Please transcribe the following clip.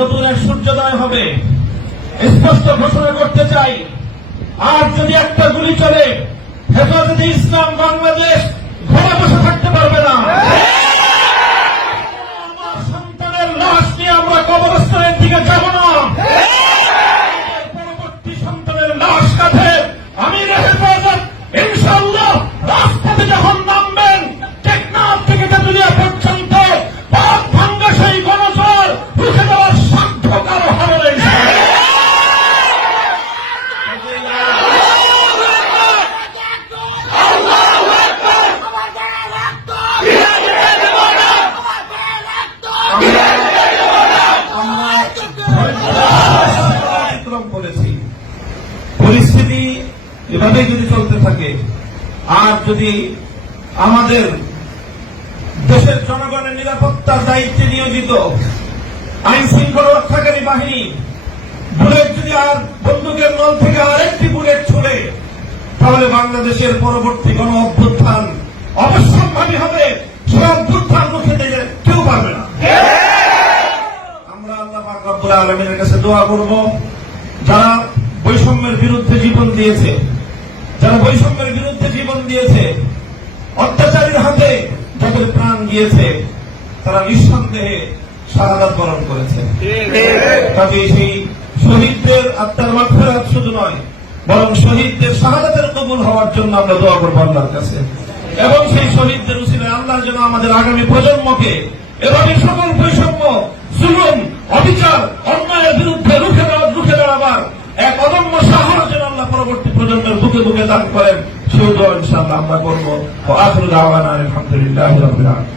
নতুন এক সূর্যোদয় হবে, স্পষ্ট ঘোষণা করতে চাই। আর যদি একটা গুলি চলে, হেফাজতে ইসলাম বাংলাদেশ ঘরে বসে থাকতে পারবে না। আমার সন্তানের লাশ নিয়ে আমরা কবরস্থানের দিকে যাব না। পরবর্তী সন্তানের লাশ কাঁধে আমির হেফাজত ইনশাআল্লাহ রাজপথে যখন নামবেন, টেকনাফ থেকে তেঁতুলিয়া পর্যন্ত পথ ভাঙ্গা সেই গণজোয়ার রুখে দেওয়ার সাধ্য কারো হবে না। পরিস্থিতি এভাবে যদি চলতে থাকে, আর যদি আমাদের দেশের জনগণের নিরাপত্তার দায়িত্বে নিয়োজিত আইন শৃঙ্খলা রক্ষাকারী বাহিনী বুলেট যদি আর বন্দুকের নল থেকে আরেকটি বুলেট ছুড়ে, তাহলে বাংলাদেশের পরবর্তী গণ অভ্যুত্থান অবশ্যম্ভাবী হবে। সে অভ্যুত্থান রুখে দিতে কেউ পারবে না। আমরা আল্লাহ পাক রব্বুল আলামিনের কাছে দোয়া করব, যারা বৈষম্যের বিরুদ্ধে জীবন দিয়েছে, অত্যাচারীর হাতে যাদের প্রাণ গিয়েছে, তারা নিঃসন্দেহে শাহাদাত বরণ করেছে। তবে সেই শহীদদের আত্মার মাগফিরাত শুধু নয়, বরং শহীদদের শাহাদাতের কবুল হওয়ার জন্য আমরা দোয়া করবো আল্লাহর কাছে। এবং সেই শহীদদের উসিলায় আল্লাহ যেন আমাদের আগামী প্রজন্মকে এভাবে সকল বৈষম্য, জুলুম, অবিচার, অন্যায়ের বিরুদ্ধে রুখে দাঁড়াবার এক অদম্য সাহস যেন আল্লাহ পরবর্তী প্রজন্মের বুকে বুকে দান করেন, সেই দোয়া ইনশাআল্লাহ আমরা করবো। আখিরু দাওয়ানা আলহামদুলিল্লাহি রাব্বিল আলামিন।